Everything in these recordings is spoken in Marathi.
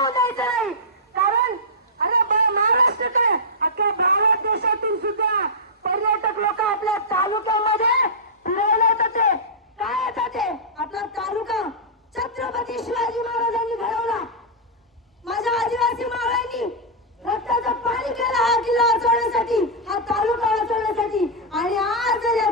होऊ द्यायचं नाही. कारण अरे महाराष्ट्र काय अख्ख्या भारत देशातून सुद्धा पर्यटक लोक आपल्या तालुक्यामध्ये फिरायला येतात. ते काय येतात? ते आपला तालुका छत्रपती शिवाजी महाराजांनी घडवला. माझ्या आदिवासी मावळ्यांनी रक्ताचं पाणी केलं हा किल्ला वाचवण्यासाठी, हा तालुका वाचवण्यासाठी. आणि आज जर या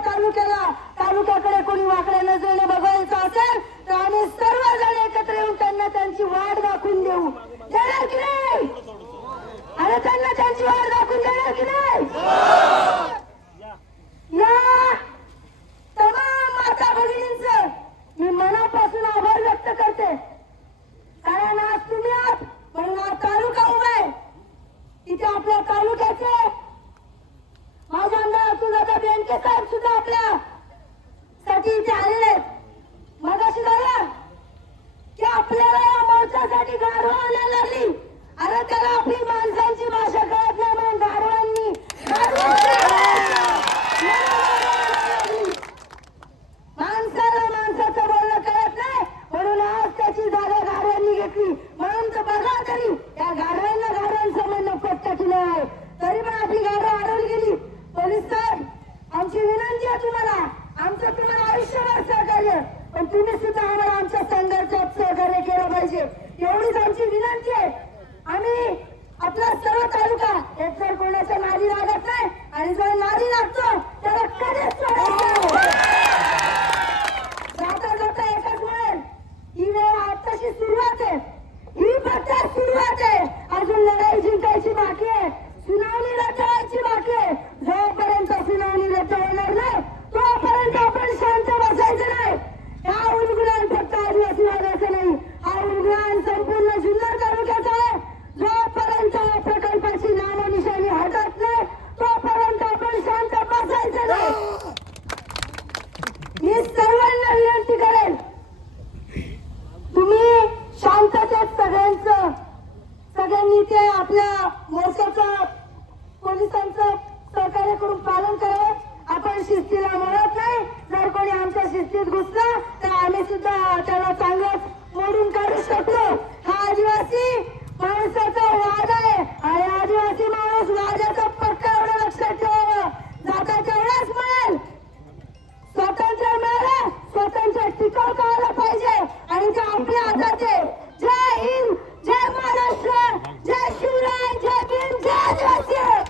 तालुक्याकडे कोणी वाकड्या नजरेने बघायचं असेल तर आम्ही सर्वजण एकत्र येऊन त्यांना त्यांची वाट दाखवून देणार की नाही? अरे त्यांना त्यांची वाट दाखवून देणार की नाही? या तमाम माता भगिनींचं मी मनापासून आभार व्यक्त करते. कारण आज तुम्ही आहात म्हणून हा तालुका उभा आहे. इथे आपल्या तालुक्याचे माझे आमदार अतुलदादा बेनके साहेब सुद्धा आपल्या साठी इथे आलेले आहेत. मगाशी झाला की आपल्याला या मोर्चासाठी गाढवा आणायला लागली. अरे त्याला आपली माणसांची भाषा कळत नाही म्हणून गाढवांनी माणसाला माणसाचं बोलणं कळत नाही म्हणून आज त्याची जागा गाढवांनी घेतली. म्हणून तर बघा तरी या गाढवांना गाढवांसमोर पट्टा की नाही, तरी पण आपली गाढवा अडवली गेली. पोलीस साहेब आमची विनंती आहे तुम्हाला, आमचं तुम्हाला आयुष्यभर सहकार्य, पण तुम्ही सुद्धा आम्हाला आमच्या संघर्षात सहकार्य केलं पाहिजे एवढीच आमची विनंती आहे. आम्ही आपला सर्व तालुका एक जर कोणाच्या नादी लागत नाही आणि जो नादी लागतो त्याला कधीच सोडायचं नाही. जाता जाता एकच मिळेल, ही वेळ आताशी सुरुवात आहे, ही फक्त सुरुवात आहे. अजून लढाई जिंकायची बाकी आहे, सुनावणी लढवायची बाकी आहे. जोपर्यंत सुनावणी लढवणार नाही तोपर्यंत आपण शांत बसायचं नाही. हा उलगुलान फक्त आदिवासी भागाचा नाही, हा उलगुलान संपूर्ण जुन्नर तालुक्याचा आहे. जोपर्यंत या प्रकल्पाची नामनिशाणी हटत नाही तोपर्यंत आपण शांत बसायचं नाही. मी सर्वांना विनंती करेन, तुम्ही शांततेत सगळ्यांनी ते आपल्या मोर्चाचं पोलिसांचं सहकार्य करून पालन करावं. आपण शिस्तीला म्हणत नाही, जर कोणी आमच्या शिस्तीत घुसला तर आम्ही सुद्धा त्याला चांगलंच मोडून काढू शकतो. हा आदिवासी माणसाचा वाद आहे आणि आदिवासी माणूस वादाचा पक्का एवढं लक्षात ठेवावं. जाता तेवढाच मिळेल, स्वातंत्र्य मिळालं, स्वातंत्र्य टिकाव करायला पाहिजे आणि ते आपल्या हातात आहे. जय हिंद, जय महाराष्ट्र, जय शिवराय, जय भीम, जय आदिवासी.